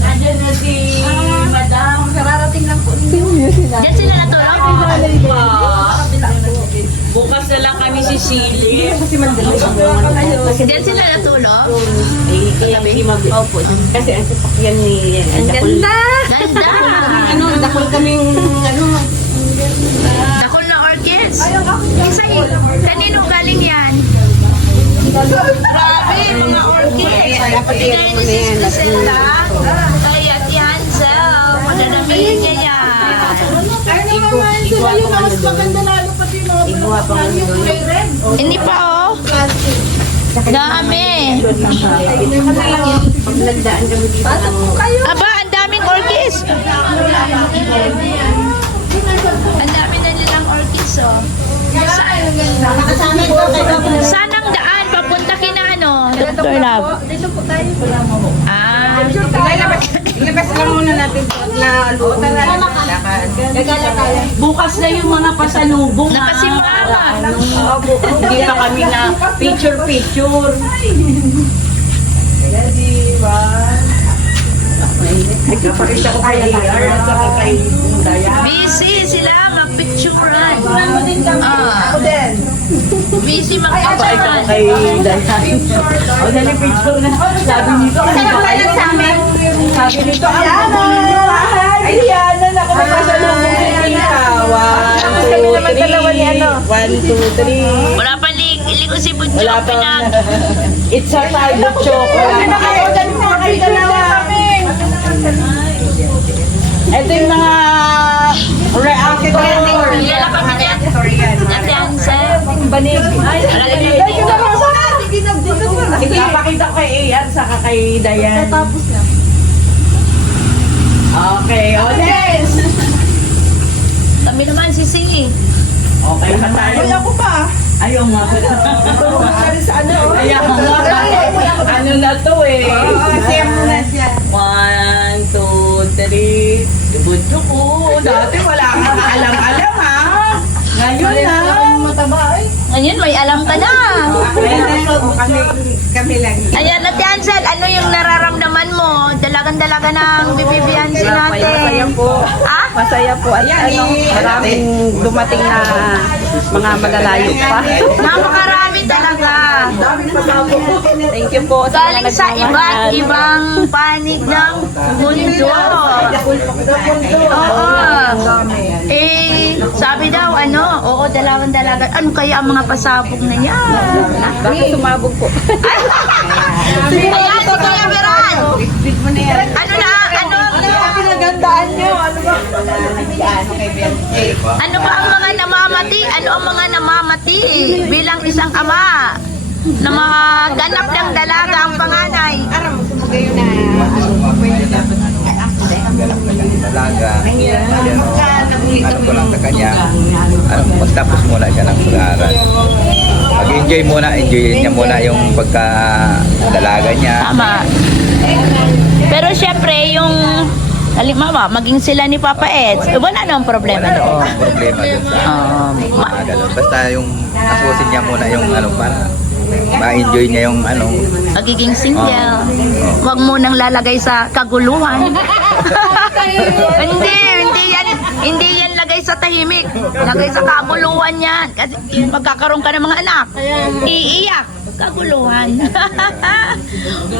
Andiyan na si Madam. Kararating lang po. Diyan sila natulog? Bukas na lang kami si Silly. Diyan sila natulog? Opo. Kasi ang sasakyan ni... Ang ganda! Ganda! Dakol kaming Dakol na orchids. Isa kanino galing yan? Grabe, mga orchids. Bigay ni Sis Lucella. Kay Ate Hansel. Magdadamihin niya yan. Iguha pa nga Hindi pa oh. Dami. Pag nagdaan kami dito ng... Aba, ang daming orchids. Ang dami na nilang orchids oh. Saan ang daan? Papunta kina ano? Dr. Love. Dito po tayo. Ah. Ilabas lang muna natin na luto. Bukas na yung mga pasalubong. Nakasimama. Hindi pa kami na picture-picture. Nagpapakita ko kay AR at saka kay Daya. Busy sila magpicturean. Ako din. Busy Ito magpicturean. kay Daya. O, dali picture na. Sabi nito, ano ba kayo sa amin? Sabi nito, ay, Diana, naku, magpasalubong si Ika. 1, 2, 3. Wala pa ligo si Bunjo. Wala pa. Pinag... It's a private chocolate. Ito yung mga reactor. Yala kami niyan. Ate Hansel. Banig. Ay, Ipapakita ko kay AR saka kay Dayan. Okay, audience. kami naman si Singi. Okay pa tayo. Ay, ako pa. Ayaw nga. Ayaw nga. Ano na to eh. One, two, three. Ibudyo ko. Dati wala kang alam-alam ha. Ngayon na. Ngayon, may alam ka na. Kami lang. Ayan, Ate Hansel, ano yung nararamdaman mo? Dalagan-dalaga ng bibibiyansi natin. Masaya po. Ha? Masaya po at maraming dumating na mga malalayo pa. Napakarami talaga. Thank you po Galing sa iba't ibang panig ng mundo. Oo. Eh, sabi daw, oo, dalagan-dalaga. Ano kaya ang mga pasabog na yan? Bakit sumabog po? Ayan, si Kuya Beran. Ano na, Pinagandaan nyo. Ano ba? ano ba ang mga namamati? Ano ang mga namamati bilang isang ama na maganap ng dalaga ang panganay? Dalaga. Ano ko lang sa kanya. Magtapos muna siya ng pag-aaral. Mag-enjoy muna, enjoy niya muna yung pagka-dalaga niya. Tama. Pero syempre, yung halimbawa, maging sila ni Papa Eds, wala namang problema Wala doon. namang problema doon sa mga ganun. Basta yung tapusin niya muna yung para ma-enjoy niya yung Magiging single. Huwag mo nang lalagay sa kaguluhan. Hindi yan lagay sa tahimik. Lagay sa kaguluhan yan. Kasi magkakaroon ka ng mga anak. Iiyak. Kaguluhan.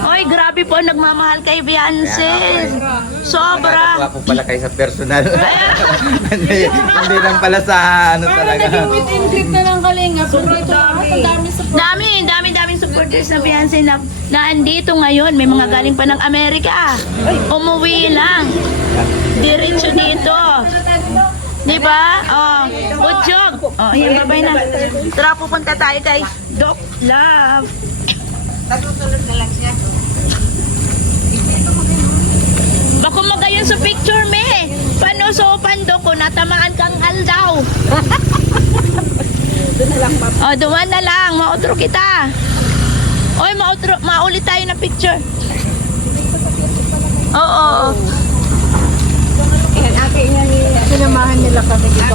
Oy, grabe po nagmamahal kay Beyonce. Sobra. Wala po pala kayo sa personal. hindi lang pala sa talaga. Daming supporters na Beyonce na andito ngayon. May mga galing pa ng Amerika. Umuwi lang. Diretso dito. Diba? Oh, good job. Oh, ayan, babay na. Tara, pupunta tayo kay Doc Love. Natutulog na lang siya. Bako magayon sa picture, me. Panusopan do ko, natamaan kang aldaw. Oh, duman na lang. Mautro kita. Oy, maulit tayo ng picture. Oo. Ayan, ate, sinamahan nila kami dito